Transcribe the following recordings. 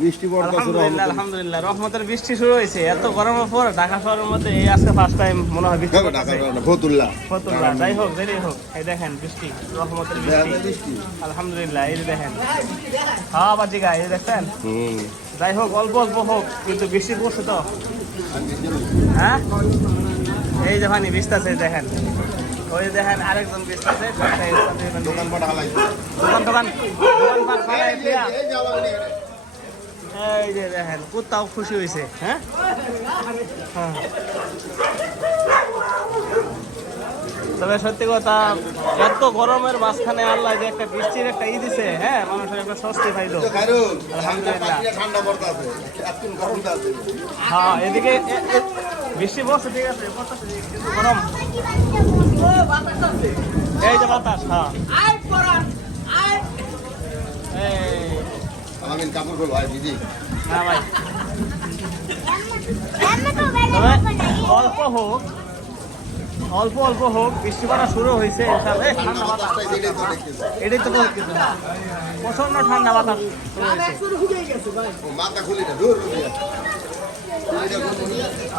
বৃষ্টি পড়তেছে আলহামদুলিল্লাহ আলহামদুলিল্লাহ রহমতের বৃষ্টি শুরু হয়েছে এত গরমের পর ঢাকা শহরের মধ্যে এই আজকে ফার্স্ট টাইম মনে হয় বৃষ্টি ফতুল্লাহ ফতুল্লাহ যাই হোক এই দেখেন বৃষ্টি রহমতের বৃষ্টি বৃষ্টি আলহামদুলিল্লাহ এই দেখেন হ্যাঁ এই দেখছেন যাই হোক অল্প অল্প হোক কিন্তু বৃষ্টি পড়ছে তো হ্যাঁ এই যে পানি বৃষ্টাছে দেখেন ওই দেখেন আরেকজন বৃষ্টাছে দোকান দোকান দোকান এই যে দেখেন কুত্তাও খুশি হয়েছে হ্যাঁ হ্যাঁ। তবে সত্যি কথা এত গরমের মাঝখানে আল্লাহ যে একটা বৃষ্টির একটা ই দিছে হ্যাঁ মানুষের একটা স্বস্তি পাইলো হ্যাঁ এদিকে বৃষ্টি পড়ছে ঠিক আছে কিন্তু গরম এই যে বাতাস হ্যাঁ আমি কাপড় করব ভাই দিদি। না ভাই। অল্প হোক অল্প অল্প হোক বৃষ্টি পড়া শুরু হয়েছে ঠান্ডা বাতাস। বাতাসটাই তো দেখতেছে এটাই তো বহুত কিছু না প্রচণ্ড ঠান্ডা বাতাস শুরু হয়েছে।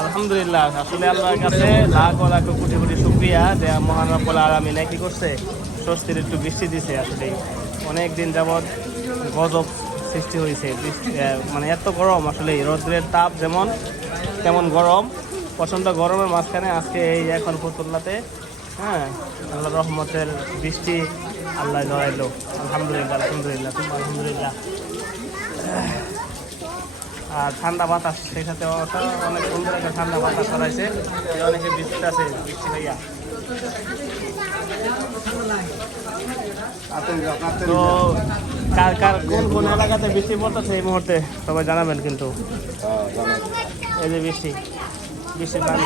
আলহামদুলিল্লাহ আসলে আল্লাহর কাছে লাখ লাখ কোটি কোটি শুক্রিয়া। যে মহান রব্বুল আলমিনে কি করছে। স্বস্তির একটু বৃষ্টি দিছে আসলে অনেক দিন যাবৎ গজব সৃষ্টি হয়েছে। মানে এত গরম আসলে রোদ্রের তাপ যেমন, তেমন গরম। প্রচণ্ড গরমের মাঝখানে আজকে এই এখন ফতুল্লাতে হ্যাঁ আল্লাহ রহমতের বৃষ্টি, আল্লাহ জড়াইলো আলহামদুলিল্লাহ আলহামদুলিল্লাহ আলহামদুলিল্লাহ আর ঠান্ডা বাতাস সেখানে অনেক সুন্দর একটা ঠান্ডা বাতাস ছড়াইছে। অনেকে বৃষ্টি আছে বৃষ্টি ভাইয়া আতঙ্কা তো কার কার কোন কোন এলাকাতে বৃষ্টি পড়তেছে এই মুহূর্তে সবাই জানাবেন কিন্তু। হ্যাঁ এই যে বৃষ্টি বৃষ্টির পানি।